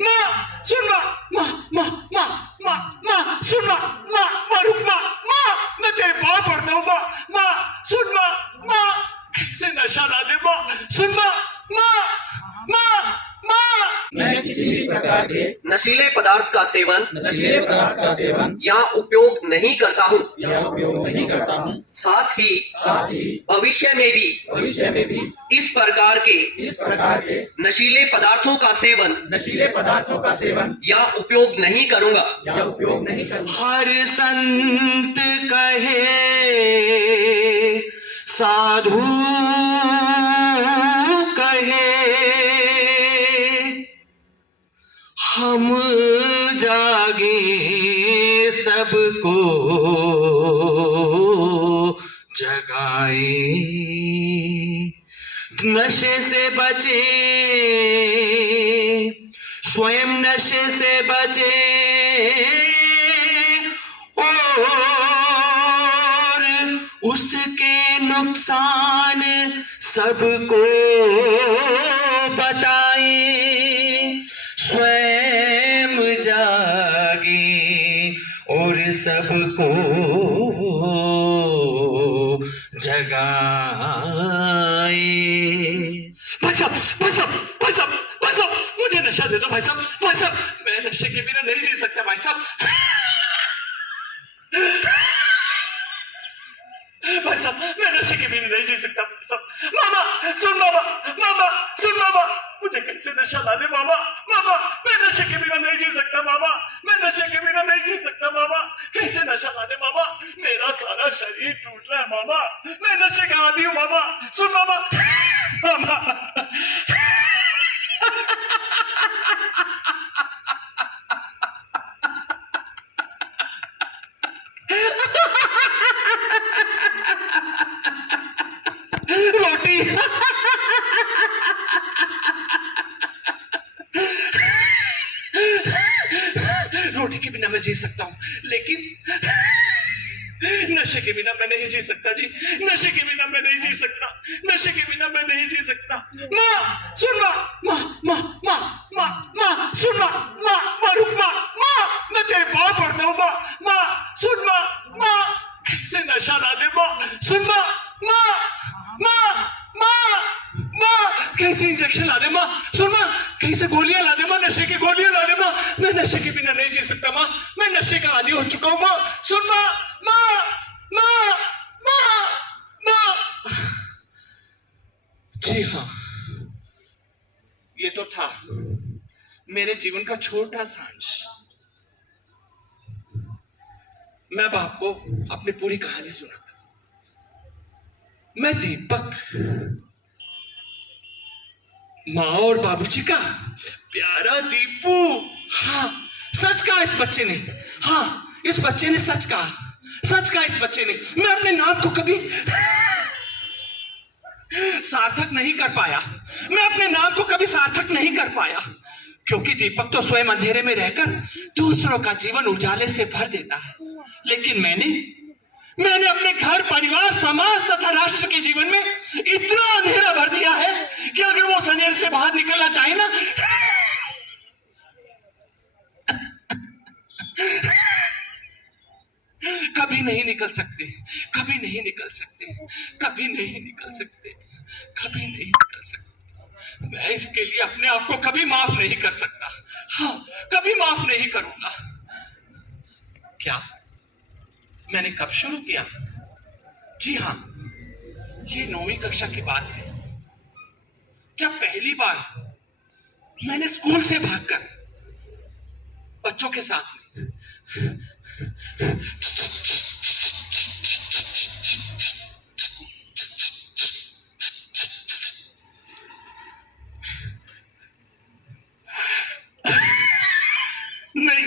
माँ सुन माँ, माँ माँ माँ माँ माँ सुन माँ, माँ माँ रुक माँ, माँ मैं तेरे पाँव पड़ता हूँ माँ, माँ सुन माँ, माँ कैसे नशा ला दे माँ, सुन माँ, माँ माँ माँ। मैं किसी भी प्रकार के नशीले पदार्थ का सेवन या उपयोग नहीं करता हूँ। साथ ही भविष्य में भी इस प्रकार के नशीले पदार्थों का सेवन या उपयोग नहीं करूँगा। हर संत कहे साधु कहे हम जागे सबको जगाए, नशे से बचे स्वयं नशे से बचे और उसके नुकसान सबको बताए, स्वयं जागे और सबको जगाए। भाई साहब भाई साहब भाई साहब भाई साहब मुझे नशा दे दो भाई साहब, भाई साहब मैं नशे के बिना नहीं जी सकता भाई साहब, भाई साहब मैं नशे के बिना नहीं जी सकता भाई साहब। मामा सुन मामा, मामा सुन मामा मुझे कैसे नशा ला दे मामा, मामा मैं नशे के बिना नहीं जी सकता मामा, मैं नशे के बिना नहीं जी सकता मामा, कैसे नशा ला दे मामा, मेरा सारा शरीर टूट रहा है मामा, मैं नशे का आदी हूँ मामा, सुन मामा, मामा रोटी रोटी के बिना मैं जी सकता हूँ, लेकिन नशे के बिना मैं नहीं जी सकता जी, नशे के बिना मैं नहीं जी सकता, नशे के बिना मैं नहीं जी सकता। माँ सुन माँ, माँ माँ माँ माँ माँ सुन माँ, माँ माँ रुक माँ, माँ मैं तेरे पाँव पड़ता हूँ माँ, माँ सुन माँ, माँ कैसे नशा ला दे माँ, सुन माँ, माँ माँ माँ माँ कैसे इंजेक्शन ला दे माँ, सुन माँ कैसे गोलियां ला दे माँ, नशे की गोलियां ला दे माँ, मैं नशे के बिना नहीं जी सकता माँ, मैं नशे का आदी हो चुका हूँ माँ, सुन माँ, माँ माँ माँ माँ। जी हाँ ये तो था मेरे जीवन का छोटा सा अंश। मैं अब आपको अपनी पूरी कहानी सुनाता हूं। मैं दीपक माँ और बाबूजी का प्यारा दीपू। हाँ सच कहा इस बच्चे ने, हाँ इस बच्चे ने सच कहा, सच कहा इस बच्चे ने। मैं अपने नाम को कभी सार्थक नहीं कर पाया, मैं अपने नाम को कभी सार्थक नहीं कर पाया, क्योंकि दीपक तो स्वयं अंधेरे में रहकर दूसरों का जीवन उजाले से भर देता है, लेकिन मैंने अपने घर परिवार समाज तथा राष्ट्र के जीवन में इतना अंधेरा भर दिया है कि अगर वो उस अंधेरे से बाहर निकलना चाहे ना कभी नहीं निकल सकते, कभी नहीं निकल सकते, कभी नहीं निकल सकते, कभी नहीं निकल सकते। मैं इसके लिए अपने आप को कभी माफ नहीं कर सकता, हाँ कभी माफ नहीं करूंगा। क्या मैंने कब शुरू किया? जी हाँ ये 9वीं कक्षा की बात है, जब पहली बार मैंने स्कूल से भागकर बच्चों के साथ नहीं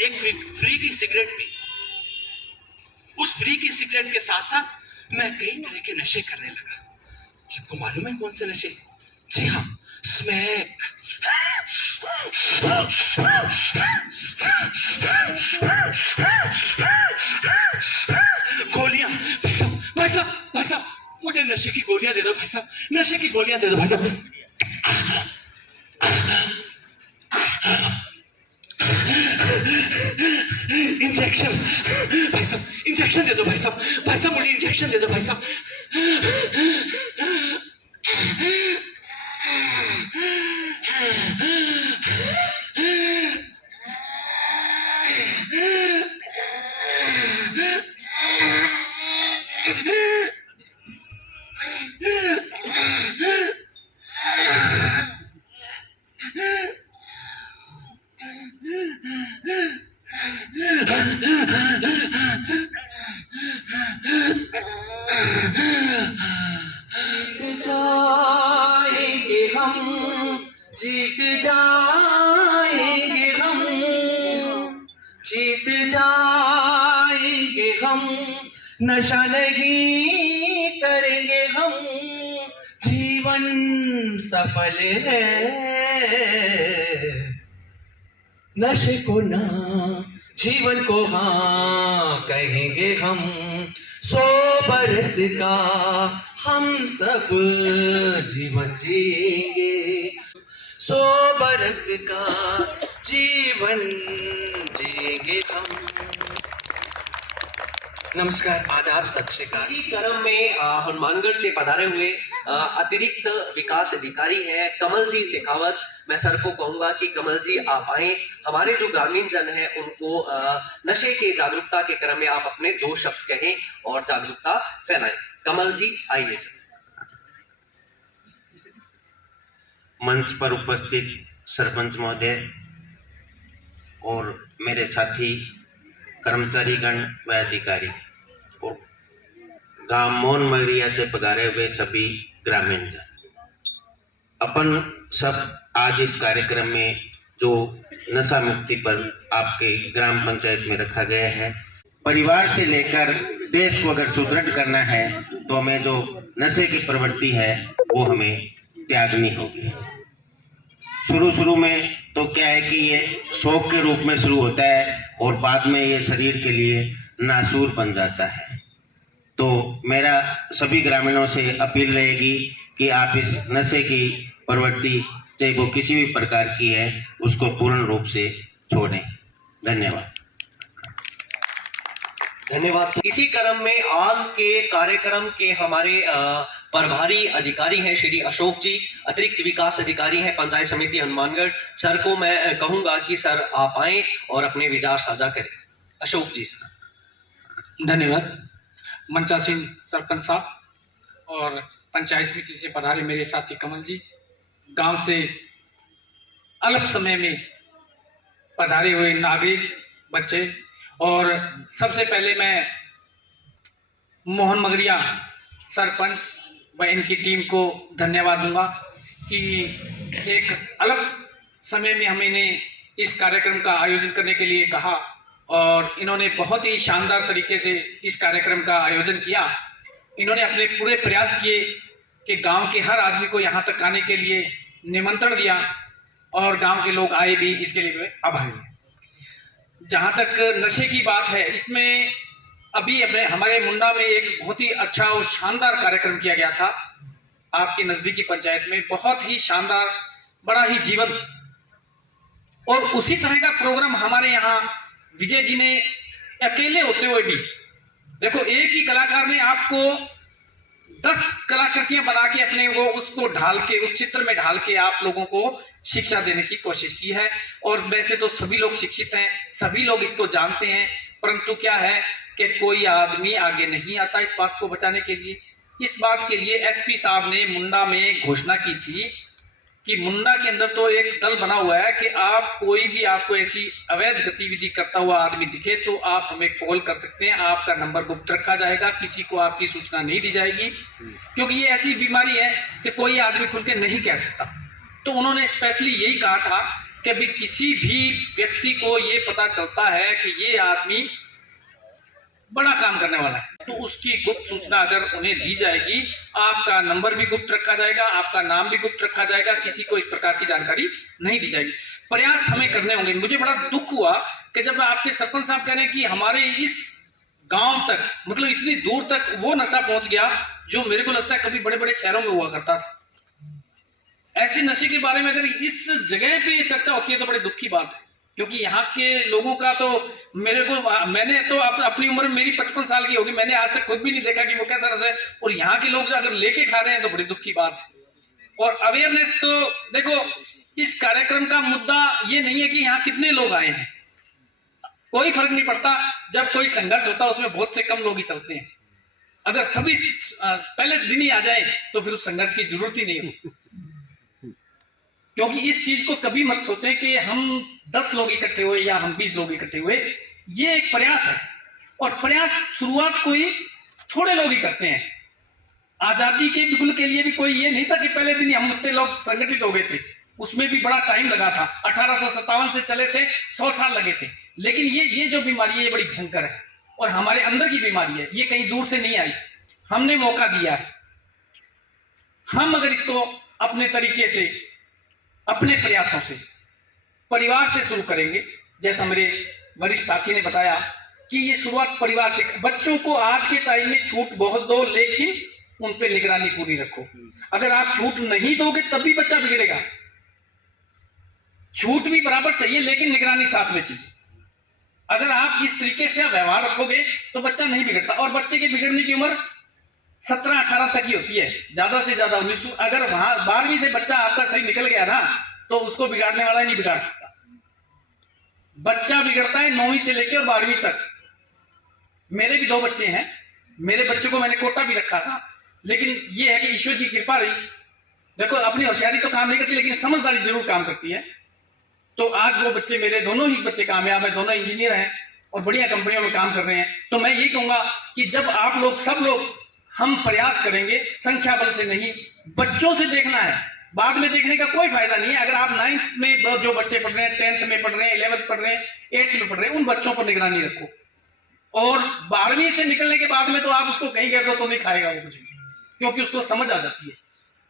एक फ्री की सिगरेट पी। उस फ्री की सिगरेट के साथ साथ मैं कई तरह के नशे करने लगा। आपको मालूम है कौन से नशे? जी हाँ स्मैक, नशे की गोलियां दे दो भाई साहब, नशे की गोलियां दे दो भाई साहब। इंजेक्शन भाई साहब, इंजेक्शन दे दो भाई साहब, भाई साहब मुझे इंजेक्शन दे दो भाई साहब। जाएंगे हम, जीत जाएंगे हम, जीत जाएंगे हम, नशा नहीं करेंगे हम, जीवन सफल है, नशे को ना जीवन को हाँ कहेंगे हम, 100 बरस का हम सब जीवन जिएंगे, 100 बरस का जीवन जिएंगे हम। नमस्कार, आदाब, सत श्री अकाल। इसी क्रम में हनुमानगढ़ से पधारे हुए अतिरिक्त विकास अधिकारी हैं कमल जी शेखावत। मैं सर को कहूंगा कि कमल जी आप आए, हमारे जो ग्रामीण जन हैं उनको नशे के जागरूकता के क्रम में आप अपने 2 शब्द कहें और जागरूकता फैलाएं। कमल जी आइए सर। मंच पर उपस्थित सरपंच महोदय और मेरे साथी कर्मचारीगण व अधिकारी और गांव मोहन मगरिया से पधारे हुए सभी ग्रामीण जन, अपन सब आज इस कार्यक्रम में जो नशा मुक्ति पर आपके ग्राम पंचायत में रखा गया है, परिवार से लेकर देश को अगर सुदृढ़ करना है तो हमें जो नशे की प्रवृत्ति है वो हमें त्यागनी होगी। शुरू में तो क्या है कि ये शौक के रूप में शुरू होता है और बाद में ये शरीर के लिए नासूर बन जाता है। तो मेरा सभी ग्रामीणों से अपील रहेगी कि आप इस नशे की प्रवृत्ति चाहे वो किसी भी प्रकार की है उसको पूर्ण रूप से छोड़ें। धन्यवाद। धन्यवाद। इसी क्रम में आज के कार्यक्रम के हमारे प्रभारी अधिकारी हैं श्री अशोक जी, अतिरिक्त विकास अधिकारी हैं पंचायत समिति हनुमानगढ़। सर को मैं कहूंगा कि सर आप आएं और अपने विचार साझा करें। अशोक जी सर। धन्यवाद। मंचासीन सरपंच साहब और पंचायत समिति से पधारे मेरे साथी कमल जी, गांव से अल्प समय में पधारे हुए नागरिक बच्चे, और सबसे पहले मैं मोहन मगरिया सरपंच व इनकी टीम को धन्यवाद दूंगा कि एक अल्प समय में हमें इस कार्यक्रम का आयोजन करने के लिए कहा और इन्होंने बहुत ही शानदार तरीके से इस कार्यक्रम का आयोजन किया। इन्होंने अपने पूरे प्रयास किए कि गांव के हर आदमी को यहां तक आने के लिए निमंत्रण दिया और गांव के लोग आए भी, इसके लिए वे आभारी हैं। जहां तक नशे की बात है, इसमें अभी अपने हमारे मुंडा में एक बहुत ही अच्छा और शानदार कार्यक्रम किया गया था आपके नजदीकी पंचायत में, बहुत ही शानदार, बड़ा ही जीवंत। और उसी तरह का प्रोग्राम हमारे यहाँ विजय जी ने अकेले होते हुए भी, देखो एक ही कलाकार ने आपको 10 कलाकृतियां बना के अपने वो उसको ढाल के, उस चित्र में ढाल के आप लोगों को शिक्षा देने की कोशिश की है। और वैसे तो सभी लोग शिक्षित हैं, सभी लोग इसको जानते हैं, परंतु क्या है कि कोई आदमी आगे नहीं आता इस बात को बचाने के लिए। इस बात के लिए एसपी साहब ने मुंडा में घोषणा की थी कि मुंडा के अंदर तो एक दल बना हुआ है कि आप कोई भी आपको ऐसी अवैध गतिविधि करता हुआ आदमी दिखे तो आप हमें कॉल कर सकते हैं, आपका नंबर गुप्त रखा जाएगा, किसी को आपकी सूचना नहीं दी जाएगी, क्योंकि ये ऐसी बीमारी है कि कोई आदमी खुल के नहीं कह सकता। तो उन्होंने स्पेशली यही कहा था कि भी किसी भी व्यक्ति को ये पता चलता है कि ये आदमी बड़ा काम करने वाला है तो उसकी गुप्त सूचना अगर उन्हें दी जाएगी, आपका नंबर भी गुप्त रखा जाएगा, आपका नाम भी गुप्त रखा जाएगा, किसी को इस प्रकार की जानकारी नहीं दी जाएगी। प्रयास हमें करने होंगे। मुझे बड़ा दुख हुआ कि जब आपके सरपंच साहब कह रहे हैं कि हमारे इस गांव तक, मतलब इतनी दूर तक वो नशा पहुंच गया जो मेरे को लगता है कभी बड़े बड़े शहरों में हुआ करता था। ऐसे नशे के बारे में अगर इस जगह पे चर्चा होती है तो बड़ी दुख की बात है, क्योंकि यहाँ के लोगों का तो मैंने तो अपनी उम्र मेरी 55 साल की होगी, मैंने आज तक खुद भी नहीं देखा कि वो कैसा नशा है, और यहाँ के लोग अगर लेके खा रहे हैं तो बड़ी दुख की बात है। और अवेयरनेस तो देखो, इस कार्यक्रम का मुद्दा ये नहीं है कि यहाँ कितने लोग आए हैं, कोई फर्क नहीं पड़ता। जब कोई संघर्ष होता है उसमें बहुत से कम लोग ही चलते हैं। अगर सभी पहले दिन ही आ जाए तो फिर उस संघर्ष की जरूरत ही नहीं होती। क्योंकि इस चीज को कभी मत सोचे कि हम 10 लोग इकट्ठे हुए या हम 20 लोग इकट्ठे हुए, ये एक प्रयास है, और प्रयास शुरुआत कोई थोड़े लोग ही करते हैं। आजादी के बिगुल के लिए भी कोई ये नहीं था कि पहले दिन ही हम उतने लोग संगठित हो गए थे, उसमें भी बड़ा टाइम लगा था। 1857 से चले थे, 100 साल लगे थे। लेकिन ये जो बीमारी है ये बड़ी भयंकर है और हमारे अंदर की बीमारी है, ये कहीं दूर से नहीं आई, हमने मौका दिया है। हम अगर इसको अपने तरीके से, अपने प्रयासों से, परिवार से शुरू करेंगे, जैसा मेरे वरिष्ठ साथी ने बताया कि ये शुरुआत परिवार से। बच्चों को आज के टाइम में छूट बहुत दो, लेकिन उन पे निगरानी पूरी रखो। अगर आप छूट नहीं दोगे तब भी बच्चा बिगड़ेगा। छूट भी बराबर चाहिए लेकिन निगरानी साथ में चाहिए। अगर आप इस तरीके से व्यवहार रखोगे तो बच्चा नहीं बिगड़ता, और बच्चे की बिगड़ने की उम्र 17-18 तक ही होती है, ज्यादा से ज्यादा 19। अगर वहां 12वीं से बच्चा आपका सही निकल गया ना तो उसको बिगाड़ने वाला ही नहीं बिगाड़ सकता। बच्चा बिगड़ता है 9वीं से लेकर और 12वीं तक। मेरे भी 2 बच्चे हैं, मेरे बच्चे को मैंने कोटा भी रखा था, लेकिन ये है कि ईश्वर की कृपा रही। देखो, अपनी होशियारी तो काम नहीं करती लेकिन समझदारी जरूर काम करती है। तो आज वो बच्चे, मेरे दोनों ही बच्चे कामयाब हैं, दोनों इंजीनियर हैं और बढ़िया कंपनियों में काम कर रहे हैं। तो मैं यही कहूंगा कि जब आप लोग, सब लोग हम प्रयास करेंगे, संख्या बल से नहीं, बच्चों से देखना है। बाद में देखने का कोई फायदा नहीं है। अगर आप 9th में जो बच्चे पढ़ रहे हैं, 10th में पढ़ रहे हैं, 11th पढ़ रहे हैं, 8th में पढ़ रहे हैं, उन बच्चों पर निगरानी रखो। और 12वीं से निकलने के बाद में तो आप उसको कहीं कर दो तो नहीं खाएगा वो कुछ भी, क्योंकि उसको समझ आ जाती है।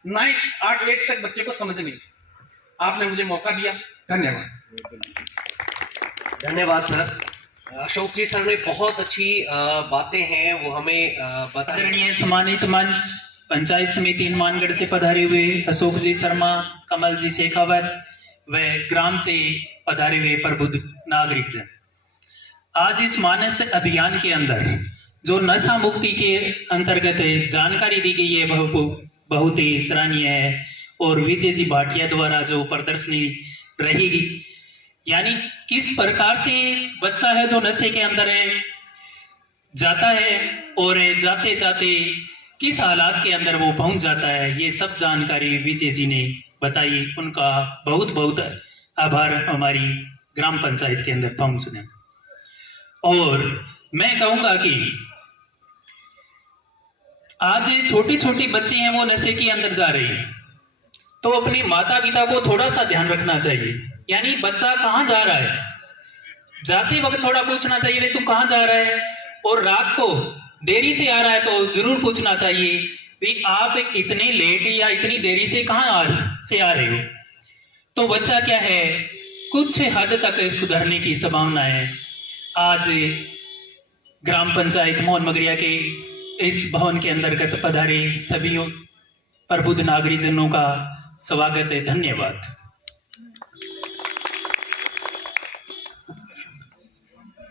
9th, 8, 8 तक बच्चे को समझ नहीं। आपने मुझे मौका दिया, धन्यवाद। धन्यवाद सर। अशोक जी सर ने बहुत अच्छी बातें हैं वो हमें बताई। आदरणीय सम्मानित मंच, पंचायत समिति हनुमानगढ़ से पधारे हुए अशोक जी शर्मा, कमल जी शेखावत व ग्राम से पधारे हुए प्रबुद्ध नागरिक जन, आज इस मानस अभियान के अंदर जो नशा मुक्ति के अंतर्गत जानकारी दी गई है बहुत ही सराहनीय है। और विजय जी भाटिया द्वारा जो प्रदर्शनी रहेगी, यानी किस प्रकार से बच्चा है जो नशे के अंदर है जाता है और जाते जाते किस हालात के अंदर वो पहुंच जाता है, ये सब जानकारी विजय जी ने बताई। उनका बहुत बहुत आभार हमारी ग्राम पंचायत के अंदर पहुंचने। और मैं कहूंगा कि आज छोटे छोटे बच्चे हैं वो नशे के अंदर जा रहे हैं, तो अपने माता पिता को थोड़ा सा ध्यान रखना चाहिए। यानी बच्चा कहाँ जा रहा है, जाते वक्त थोड़ा पूछना चाहिए, वे तू कहाँ जा रहा है। और रात को देरी से आ रहा है तो जरूर पूछना चाहिए कि आप इतने लेट या इतनी देरी से कहाँ से आ रहे हो। तो बच्चा क्या है, कुछ हद तक सुधरने की संभावना है। आज ग्राम पंचायत मोहन मगरिया के इस भवन के अंतर्गत पधारे सभी प्रबुद्ध नागरिकजनों का स्वागत है, धन्यवाद।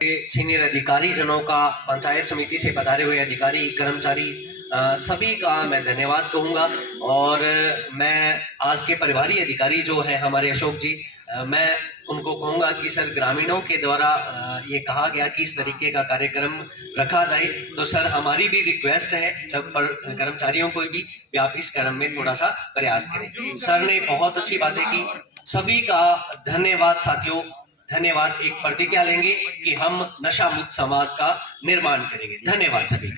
सीनियर अधिकारी जनों का, पंचायत समिति से पधारे हुए अधिकारी, कर्मचारी, सभी का मैं धन्यवाद कहूंगा। और मैं आज के परिवारी अधिकारी जो है हमारे अशोक जी, मैं उनको कहूंगा कि सर, ग्रामीणों के द्वारा ये कहा गया कि इस तरीके का कार्यक्रम रखा जाए, तो सर हमारी भी रिक्वेस्ट है सब पर कर्मचारियों को भी कि आप इस क्रम में थोड़ा सा प्रयास करें। सर ने बहुत अच्छी बातें की, सभी का धन्यवाद साथियों, धन्यवाद। एक प्रतिज्ञा लेंगे कि हम नशा मुक्त समाज का निर्माण करेंगे। धन्यवाद सभी।